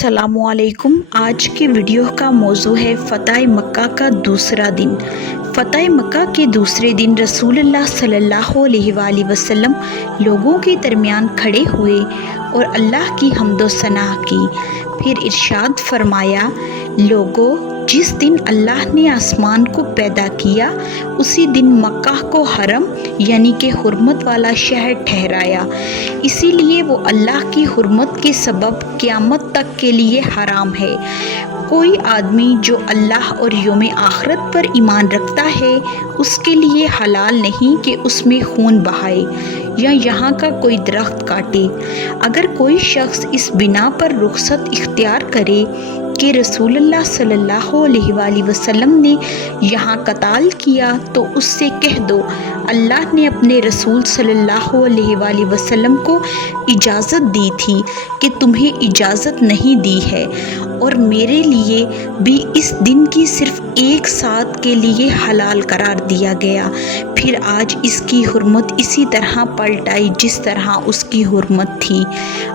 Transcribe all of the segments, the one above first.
अस्सलाम वालेकुम। आज की वीडियो का मौजू है फ़तह मक्का का दूसरा दिन। फ़तह मक्का के दूसरे दिन रसूलुल्लाह सल्लल्लाहु अलैहि वसल्लम लोगों के दरमियान खड़े हुए और अल्लाह की हम्दो सना की। फिर इरशाद फरमाया, लोगों, जिस दिन अल्लाह ने आसमान को पैदा किया उसी दिन मक्का को हरम यानी कि हुर्मत वाला शहर ठहराया। इसीलिए वो अल्लाह की हुर्मत के सबब क़यामत तक के लिए हराम है। कोई आदमी जो अल्लाह और यौम आखिरत पर ईमान रखता है उसके लिए हलाल नहीं कि उसमें खून बहाए या यहाँ का कोई दरख्त काटे। अगर कोई शख्स इस बिना पर रुखसत इख्तियार करे कि रसूलुल्लाह सल्लल्लाहु अलैहि वसल्लम ने यहाँ कताल किया तो उससे कह दो, अल्लाह ने अपने रसूल सल्लल्लाहु अलैहि वसल्लम को इजाज़त दी थी कि तुम्हें इजाज़त नहीं दी है, और मेरे लिए भी इस दिन की सिर्फ एक साथ के लिए हलाल करार दिया गया। फिर आज इसकी हुर्मत इसी तरह पलट आई जिस तरह उसकी हुर्मत थी।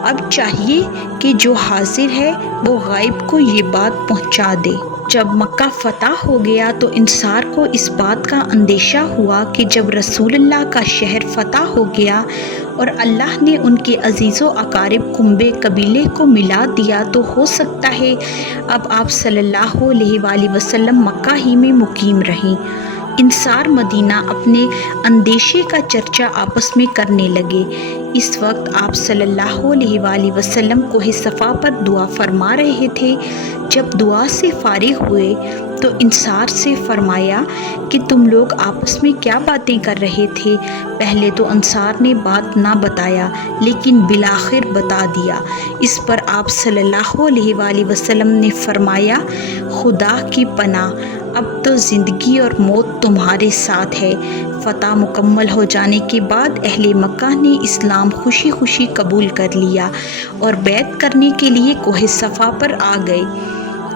अब चाहिए कि जो हाजिर है वो गायब को ये बात पहुंचा दे। जब मक्का फतह हो गया तो इंसार को इस बात का अंदेशा हुआ कि जब रसूलुल्लाह का शहर फतह हो गया और अल्लाह ने उनके अजीज़ो अकारिब कुंबे कबीले को मिला दिया तो हो सकता है अब आप सल्लल्लाहु अलैहि वसल्लम मक्का ही में मुकीम रहें। इंसार मदीना अपने अंदेशे का चर्चा आपस में करने लगे। इस वक्त आप सल्लल्लाहु अलैहि वसल्लम कोहे सफ़ा पर दुआ फरमा रहे थे। जब दुआ से फारिग हुए तो इंसार से फरमाया कि तुम लोग आपस में क्या बातें कर रहे थे। पहले तो अंसार ने बात ना बताया लेकिन बिलाखिर बता दिया। इस पर आप सल्लल्लाहु अलैहि वसल्लम ने फरमाया, खुदा की पनाह, अब तो ज़िंदगी और मौत तुम्हारे साथ है। फ़तह मुकम्मल हो जाने के बाद अहले मक्का ने इस्लाम खुशी खुशी कबूल कर लिया और बैत करने के लिए कोहे सफ़ा पर आ गए।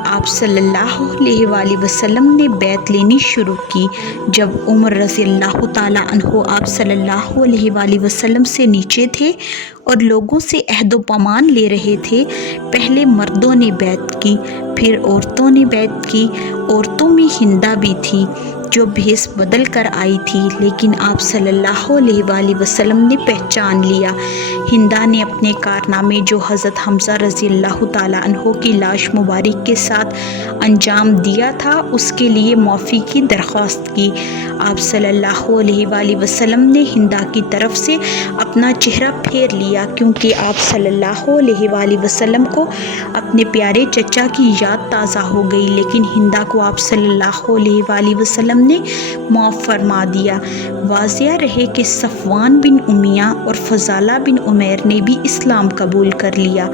आप सल्लल्लाहु अलैहि वसल्लम ने बैत लेनी शुरू की। जब उमर रज़ियल्लाहु ताला अन्हो आप सल्लल्लाहु अलैहि वसल्लम से नीचे थे और लोगों से अहद पैमान ले रहे थे, पहले मर्दों ने बैत की, फिर औरतों ने बैत की। औरतों में हिंदा भी थी जो भेस बदल कर आई थी, लेकिन आप सल्लल्लाहु अलैहि वसल्लम ने पहचान लिया। हिंदा ने अपने कारनामे जो हज़रत हमज़ा रज़ियल्लाहु ताला अन्हो की लाश मुबारक के साथ अंजाम दिया था उसके लिए माफ़ी की दरख्वास्त की। आप सल्लल्लाहु अलैहि वसल्लम ने हिंदा की तरफ से अपना चेहरा फेर लिया क्योंकि आप सल्लल्लाहु अलैहि वसल्लम को अपने प्यारे चचा की याद ताज़ा हो गई, लेकिन हिंदा को आप सल्लल्लाहु अलैहि वसल्लम ने माफ़ फरमा दिया। वाज़िया रहे कि सफ़वान बिन उमिया और फ़ज़ाला बिन उमैर ने भी इस्लाम कबूल कर लिया।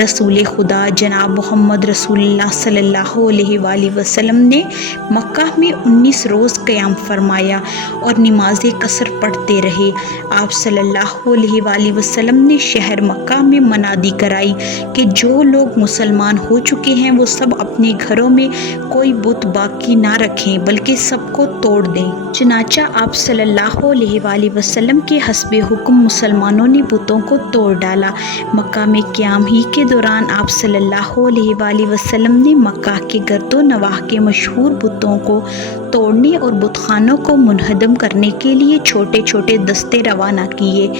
रसूल खुदा जनाब मोहम्मद रसूलुल्लाह सल्लल्लाहु अलैहि वसल्लम ने मक्का में 19 रोज़ क़याम फरमाया और नमाज़ कसर पढ़ते रहे। आप सल्लल्लाहु अलैहि वसल्लम ने शहर मक्का में मनादी कराई कि जो लोग मुसलमान हो चुके हैं वो सब अपने घरों में कोई बुत बाकी ना रखें बल्कि सबको तोड़ दें। चनाचा आप सल्लल्लाहु अलैहि वसल्लम के हस्बे हुक्म मुसलमानों ने बुतों को तोड़ डाला। मक्का में क़याम ही के दौरान आप सल्लल्लाहु अलैहि वसल्लम ने मक्का के गर्दो नवाह के मशहूर बुतों को तोड़ने और बुतखानों को मुनहदम करने के लिए छोटे छोटे दस्ते रवाना किए।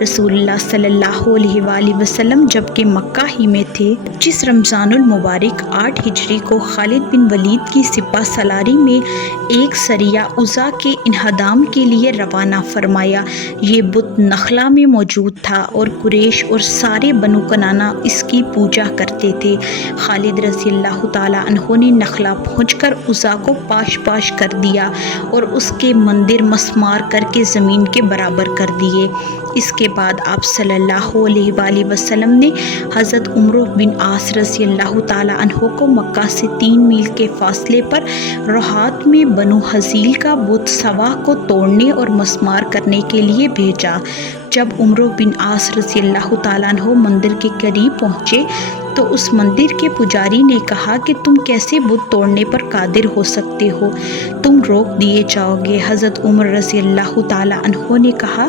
रसूलुल्लाह सल्लल्लाहु अलैहि वसल्लम जबकि मक्का ही में थे, 25 रमज़ानुल मुबारक 8 हिजरी को खालिद बिन वलीद की सिपा सलारी में एक सरिया उज़ा के इन्हदाम के लिए रवाना फरमाया। ये बुत नखला में मौजूद था और कुरैश और सारे बनु कनाना इसकी पूजा करते थे। खालिद रज़ियल्लाहु ताला अन्हो ने नखला पहुंचकर उज़ा को पाश पाश कर दिया और उसके मंदिर मसमार करके ज़मीन के बराबर कर दिए। इसके बाद आप सल्लल्लाहु अलैहि वसल्लम ने हज़रत उमर बिन आस रज़ियल्लाहु ताला अन्हो को मक्का से 3 मील के फासले पर रोहात में बनु हज़ील का बुत सवा को तोड़ने और मसमार करने के लिए भेजा। जब उमर बिन आस रज़ियल्लाहु ताला अन्हो मंदिर के करीब पहुँचे تو اس مندر کے پجاری نے کہا کہ تم کیسے بت توڑنے پر قادر ہو سکتے ہو، تم روک دیے جاؤ گے۔ حضرت عمر رضی اللہ تعالیٰ عنہ نے کہا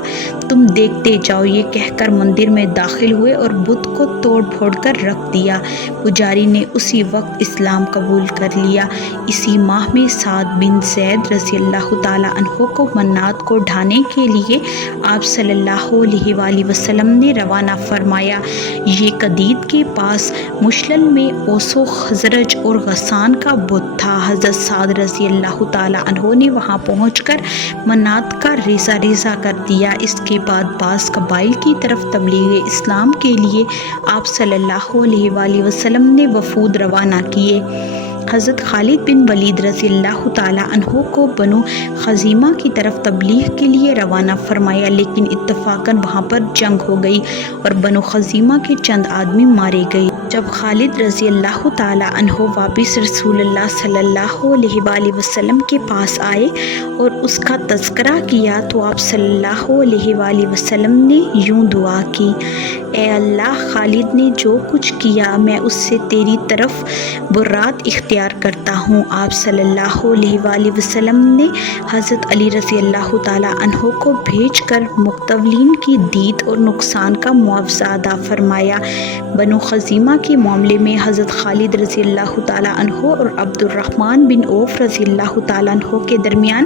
تم دیکھتے جاؤ، یہ کہہ کر مندر میں داخل ہوئے اور بت کو توڑ پھوڑ کر رکھ دیا۔ پجاری نے اسی وقت اسلام قبول کر لیا۔ اسی ماہ میں سعد بن زید رضی اللہ تعالیٰ عنہ کو منات کو ڈھانے کے لیے آپ صلی اللہ علیہ وآلہ وسلم نے روانہ فرمایا۔ یہ قدید کے پاس مشلل میں اوس و خزرج اور غسان کا بت تھا۔ حضرت سعد رضی اللہ تعالیٰ عنہ نے وہاں پہنچ کر منات کا ریزہ ریزہ کر دیا۔ اس کے بعد بعض قبائل کی طرف تبلیغ اسلام کے لیے آپ صلی اللہ علیہ وآلہ وسلم نے وفود روانہ کیے۔ حضرت خالد بن ولید رضی اللہ تعالیٰ عنہ کو بنو خزیمہ کی طرف تبلیغ کے لیے روانہ فرمایا، لیکن اتفاقاً وہاں پر جنگ ہو گئی اور بنو خزیمہ کے چند آدمی مارے گئے۔ جب خالد رضی اللہ تعالیٰ عنہ واپس رسول اللہ صلی اللہ علیہ وآلہ وسلم کے پاس آئے اور اس کا تذکرہ کیا تو آپ صلی اللہ علیہ وآلہ وسلم نے یوں دعا کی، اے اللہ، خالد نے جو کچھ کیا میں اس سے تیری طرف برات اختیار کرتا ہوں۔ آپ صلی اللہ علیہ وآلہ وسلم نے حضرت علی رضی اللہ تعالیٰ عنہ کو بھیج کر مقتولین کی دیت اور نقصان کا معاوضہ ادا فرمایا۔ بنو خزیمہ کے معاملے میں حضرت خالد رضی اللہ تعالیٰ عنہ اور عبد الرحمن بن عوف رضی اللہ تعالیٰ عنہ کے درمیان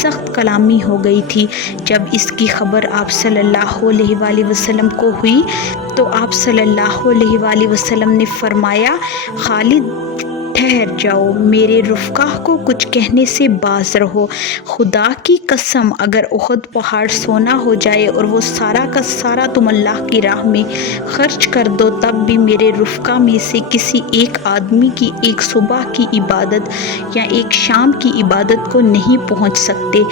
سخت کلامی ہو گئی تھی۔ جب اس کی خبر آپ صلی اللہ علیہ وآلہ وسلم کو ہوئی تو آپ صلی اللہ علیہ وآلہ وسلم نے فرمایا، خالد ٹھہر جاؤ، میرے رفقا کو کچھ کہنے سے باز رہو۔ خدا کی قسم اگر احد پہاڑ سونا ہو جائے اور وہ سارا کا سارا تم اللہ کی راہ میں خرچ کر دو تب بھی میرے رفقا میں سے کسی ایک آدمی کی ایک صبح کی عبادت یا ایک شام کی عبادت کو نہیں پہنچ سکتے۔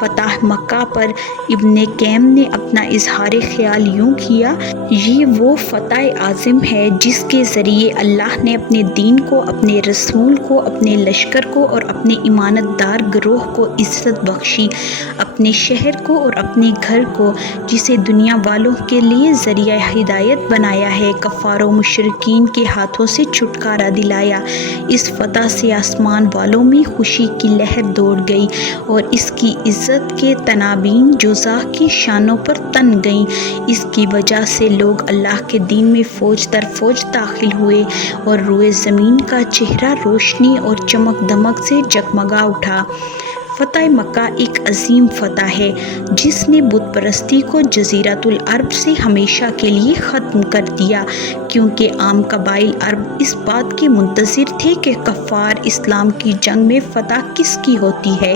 فتح مکہ پر ابن قیم نے اپنا اظہار خیال یوں کیا، یہ وہ فتح عظیم ہے جس کے ذریعے اللہ نے اپنے دین کو، اپنے رسول کو، اپنے لشکر کو اور اپنے امانت دار گروہ کو عزت بخشی، اپنے شہر کو اور اپنے گھر کو، جسے دنیا والوں کے لیے ذریعہ ہدایت بنایا ہے، کفار و مشرکین کے ہاتھوں سے چھٹکارا دلایا۔ اس فتح سے آسمان والوں میں خوشی کی لہر دوڑ گئی اور اس کی عزت کے تنابین جوزا کی شانوں پر تن گئیں۔ اس کی وجہ سے لوگ اللہ کے دین میں فوج در فوج داخل ہوئے اور روئے زمین کا چہرہ روشنی اور چمک دمک سے جگمگا اٹھا۔ فتح مکہ ایک عظیم فتح ہے جس نے بت پرستی کو جزیرۃ العرب سے ہمیشہ کے لیے ختم کر دیا، کیونکہ عام قبائل عرب اس بات کے منتظر تھے کہ کفار اسلام کی جنگ میں فتح کس کی ہوتی ہے۔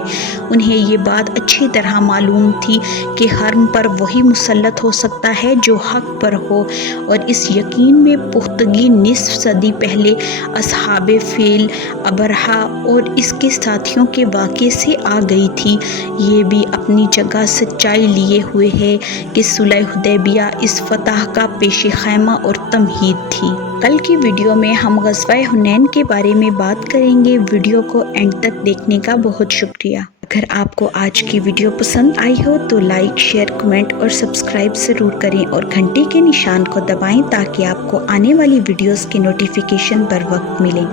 انہیں یہ بات اچھی طرح معلوم تھی کہ حرم پر وہی مسلط ہو سکتا ہے جو حق پر ہو، اور اس یقین میں پختگی نصف صدی پہلے اصحاب فیل، ابرہہ اور اس کے ساتھیوں کے واقعے سے آ گئی تھی۔ یہ بھی اپنی جگہ سچائی لیے ہوئے ہے کہ صلح حدیبیہ اس فتح کا پیش خیمہ اور تمہید تھی۔ کل کی ویڈیو میں ہم غزوہ حنین کے بارے میں بات کریں گے۔ ویڈیو کو اینڈ تک دیکھنے کا بہت شکریہ۔ اگر آپ کو آج کی ویڈیو پسند آئی ہو تو لائک، شیئر، کمنٹ اور سبسکرائب ضرور کریں اور گھنٹی کے نشان کو دبائیں تاکہ آپ کو آنے والی ویڈیوز کی نوٹیفیکیشن بر وقت ملیں۔